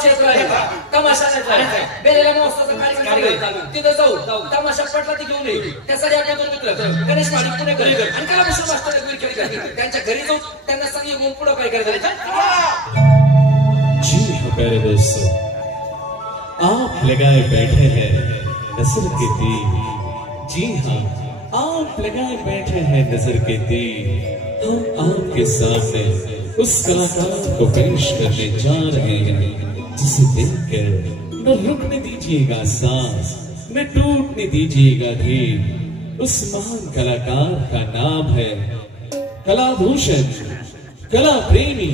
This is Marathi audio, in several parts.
क्षेत्र आहे तमाशा नाही बेलेला महोत्सवाचा कार्यक्रम तिथे जाऊ तमाशा पटला ती घेऊन येईल त्यासाठी आपले दोन मित्र गणेश माडिक पुणेकर आणि कलाभूषण मास्टर त्यांच्या घरी जाऊ त्यांना सांगू घेऊन पुढं काय करायचं जी हाँ प्यारे दोस्तों आप लगाए बैठे हैं नजर के तीर जी हाँ आप लगाए बैठे हैं नजर के तीर हम आपके सामने उस कलाकार को पेश करने जा रहे हैं जिसे देखकर न रुकने दीजिएगा सांस न टूटने दीजिएगा धीर उस महान कलाकार का नाम है कलाभूषण कला प्रेमी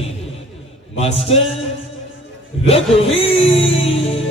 मास्टर रघुवीर।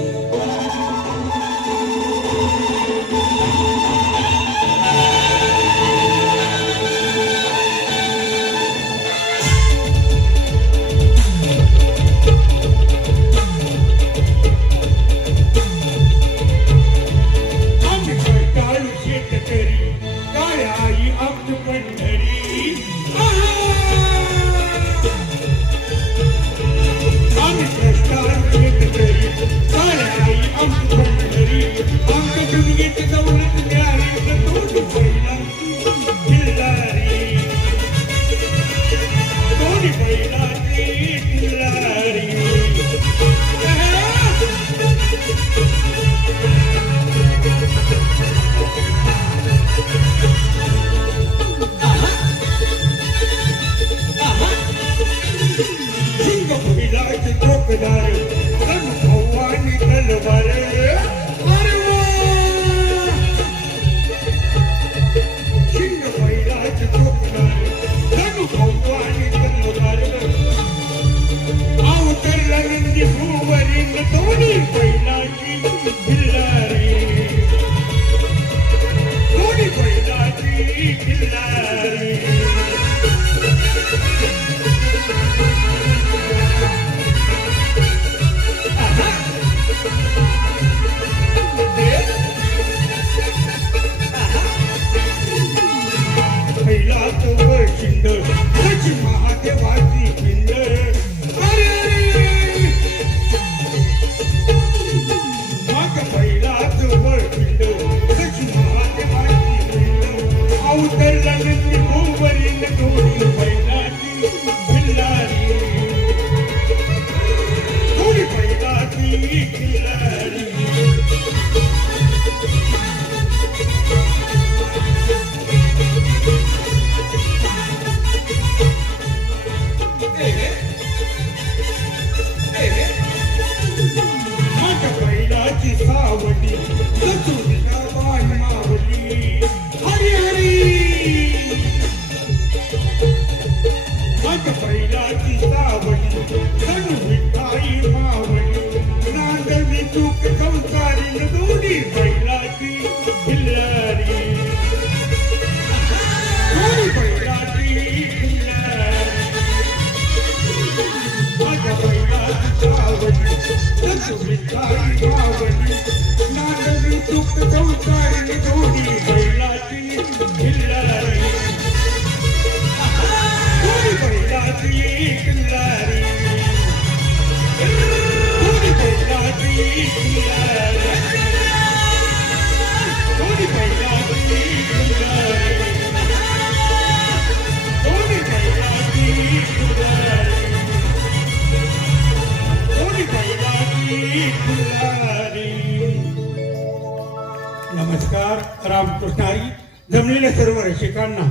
नमस्कार रामकृष्णारी जमलेल्या सर्व रसिकांना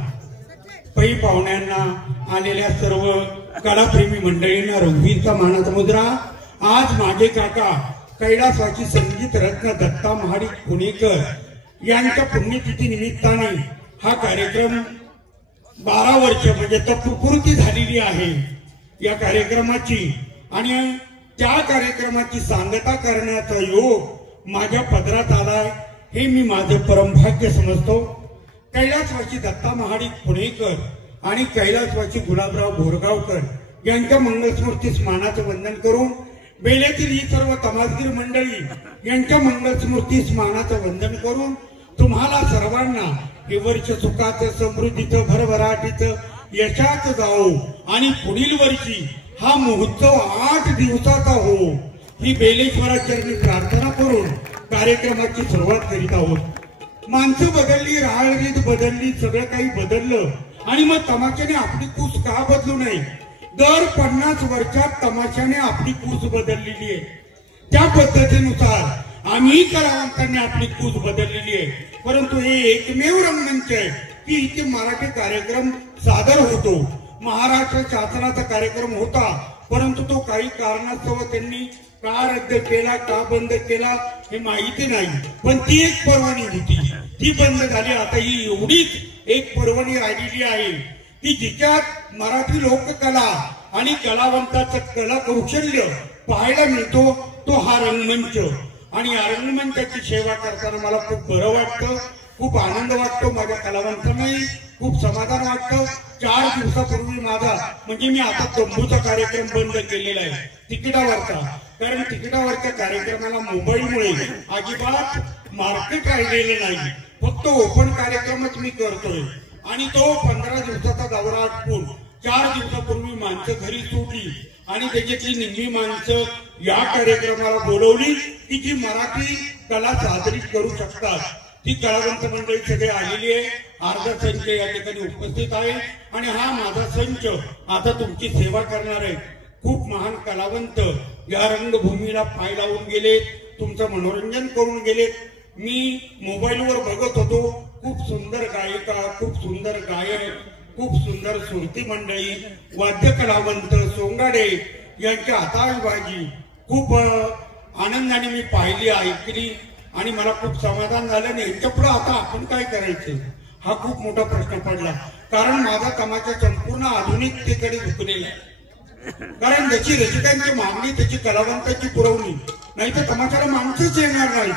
पै पाहुण्यांना आलेल्या सर्व कलाप्रेमी मंडळींना रघुवीरचा मानाचा मुद्रा। आज माझे काका कैलासवासी संगीत रत्न दत्ता महाडिक पुणेकर यांच्या पुण्यतिथी निमित्ताने हा कार्यक्रम 12 वर्ष म्हणजे पूर्ती झालेली आहे या कार्यक्रमाची आणि त्या कार्यक्रमाची सांगता करण्याचा योग माझ्या पदरात आलाय हे मी माझे परमभाग्य समजतो। कैलासवासी दत्ता महाडिक पुणेकर आणि कैलासवासी गुलाबराव बोरगावकर यांच्या मंगलस्मृतीस मानाचं वंदन करून बेलेतील ही सर्व तमासगीर मंडळी यांच्या मंगलस्मृतीस मानाचं वंदन करून तुम्हाला सर्वांना हे वर्ष सुखाचं समृद्धीचं भरभराटीचं यशाचं जावो आणि पुढील वर्षी हा महोत्सव 8 दिवसाचा हो ही बेलेश्वराचरणी प्रार्थना करून कार्यक्रमाची सुरुवात करीत आहोत. माणसं बदलली, राहणीत बदलली, सगळं काही बदललं आणि मग तमाशाने आपली कूस का बदलू नये? दर 50 वर्षात तमाशाने आपली कूस बदललेली आहे. त्या पद्धतीनुसार आम्ही कलावंतांनी आपली कूस बदललेली आहे. परंतु हे एकमेव रंगमंच आहे की इथे मराठी कार्यक्रम सादर होतो. महाराष्ट्र शासनाचा कार्यक्रम होता, परंतु तो काही कारणास्तव त्यांनी का रद्द केला, का बंद केला हे माहिती नाही. पण ती एक पर्वणी होती, ती बंद झाली. आता ही एवढीच एक पर्वणी राहिलेली आहे की जिच्यात मराठी लोककला आणि कलावंताचं कला कौशल्य पाहायला मिळतो, तो हा रंगमंच. आणि या रंगमंचाची सेवा करताना मला खूप बरं वाटतं, खूप आनंद वाटतो. माझ्या कलावंतांनाही खूप समाधान वाटतं. 4 दिवसापूर्वी माझा म्हणजे मी आता तंबूचा कार्यक्रम बंद केलेला आहे तिकिटावरचा, कारण तिकिटावरच्या कार्यक्रमाला मोबाईलमुळे अजिबात मार्केट राहिलेलं नाही. फक्त ओपन कार्यक्रमच मी करतोय आणि तो 15 दिवसाचा दौरा आटपून 4 दिवसापूर्वी माणसं घरी सोडली आणि त्याच्यातली निम्मी माणसं या कार्यक्रमाला बोलवली की जी मराठी कला सादरीत करू शकतात. ती कलावंत मंडळी सगळे आलेली आहे. अर्धा संच या ठिकाणी उपस्थित आहे आणि हा माझा संच आता तुमची सेवा करणार आहे. खूप महान कलावंत या रंगभूमीला पाय लावून गेलेत, तुमचं मनोरंजन करून गेलेत. मी मोबाईलवर बघत होतो, खूप सुंदर गायिका, खूप सुंदर गायक, खूप सुंदर सुरती मंडळी, वाद्य कलावंत, सोंगाडे यांची आताशबाजी खूप आनंदाने मी पाहिली, ऐकली आणि मला खूप समाधान झालं. नाही यांच्या पुढे आता आपण काय करायचं हा खूप मोठा प्रश्न पडला. कारण माझा तमाशा संपूर्ण आधुनिकतेकडे झुकलेला आहे. कारण जशी रसिकांची मागणी तशी कलावंताची पुरवणी, नाही तर तमाशाला माणसंच येणार नाही.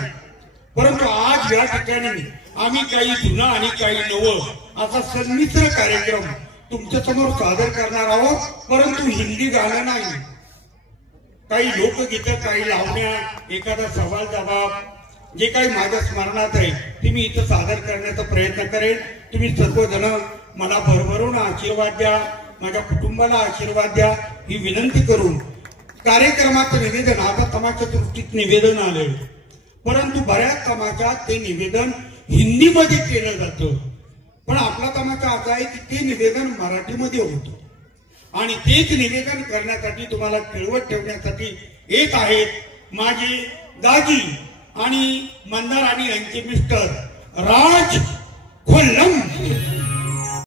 परंतु आज या ठिकाणी आम्ही काही जुनं आणि काही नवं असा संमिश्र कार्यक्रम तुमच्या समोर सादर करणार आहोत. परंतु हिंदी गाणं नाही, काही लोकगीतं, काही लावण्या, एखादा सवाल जबाब, जे काही माझ्या स्मरणात आहे ते मी इथं सादर करण्याचा प्रयत्न करेन. तुम्ही सर्वजण मला भरभरून आशीर्वाद द्या, माझ्या कुटुंबाला आशीर्वाद द्या ही विनंती करून कार्यक्रमाचं निवेदन आता तमाशा दृष्टीत निवेदन आलंय, परंतु बऱ्याच तमाशात ते निवेदन हिंदीमध्ये केलं जातं. पण आपला तमाशा असा आहे की ते निवेदन मराठीमध्ये होतं आणि तेच निवेदन करण्यासाठी तुम्हाला खेळवत ठेवण्यासाठी एक आहेत माझे दाजी आणि मंदार आणि यांचे मिस्टर राज खोल्लम.